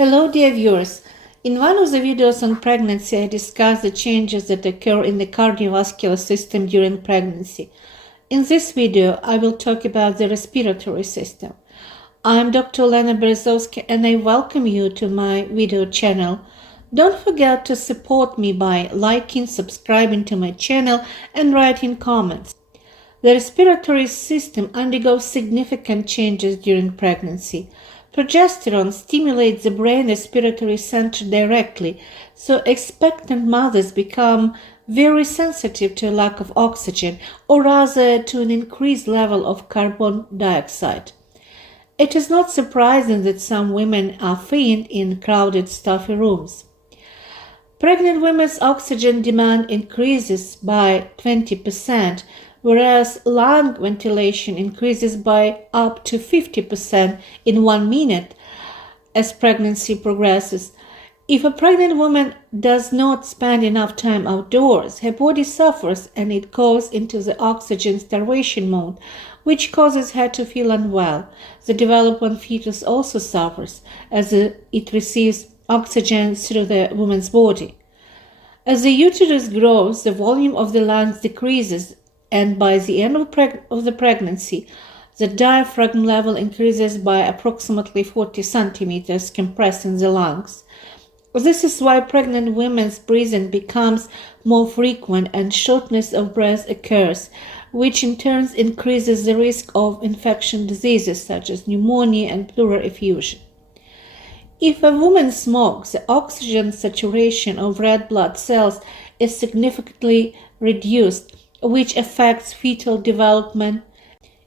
Hello dear viewers, in one of the videos on pregnancy I discussed the changes that occur in the cardiovascular system during pregnancy. In this video I will talk about the respiratory system. I'm Dr. Olena Berezovska and I welcome you to my video channel. Don't forget to support me by liking, subscribing to my channel and writing comments. The respiratory system undergoes significant changes during pregnancy. Progesterone stimulates the brain respiratory center directly, so expectant mothers become very sensitive to a lack of oxygen, or rather to an increased level of carbon dioxide. It is not surprising that some women are faint in crowded, stuffy rooms. Pregnant women's oxygen demand increases by 20%, whereas lung ventilation increases by up to 50% in 1 minute as pregnancy progresses. If a pregnant woman does not spend enough time outdoors, her body suffers and it goes into the oxygen starvation mode, which causes her to feel unwell. The developing fetus also suffers as it receives oxygen through the woman's body. As the uterus grows, the volume of the lungs decreases, and by the end of the pregnancy, the diaphragm level increases by approximately 40 centimeters, compressing the lungs. This is why pregnant women's breathing becomes more frequent and shortness of breath occurs, which in turn increases the risk of infectious diseases such as pneumonia and pleural effusion. If a woman smokes, the oxygen saturation of red blood cells is significantly reduced, which affects fetal development.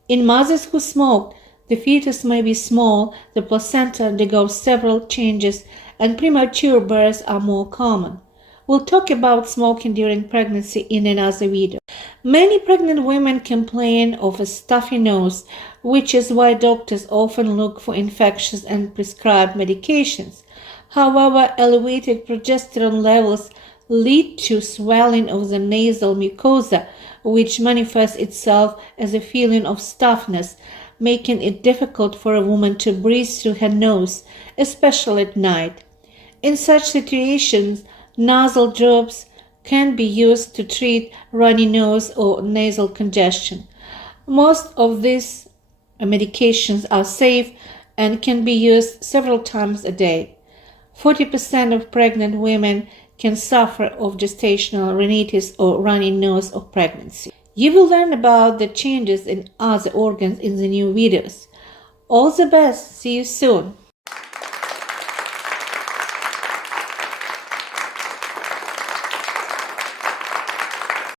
In mothers who smoke, the fetus may be small, the placenta undergoes several changes, and premature births are more common. We'll talk about smoking during pregnancy in another video. Many pregnant women complain of a stuffy nose, which is why doctors often look for infectious and prescribe medications. However, elevated progesterone levels lead to swelling of the nasal mucosa, which manifests itself as a feeling of stuffness, making it difficult for a woman to breathe through her nose, especially at night. In such situations, nasal drops can be used to treat runny nose or nasal congestion. Most of these medications are safe and can be used several times a day. 40% of pregnant women can suffer of gestational rhinitis or runny nose of pregnancy. You will learn about the changes in other organs in the new videos. All the best. See you soon.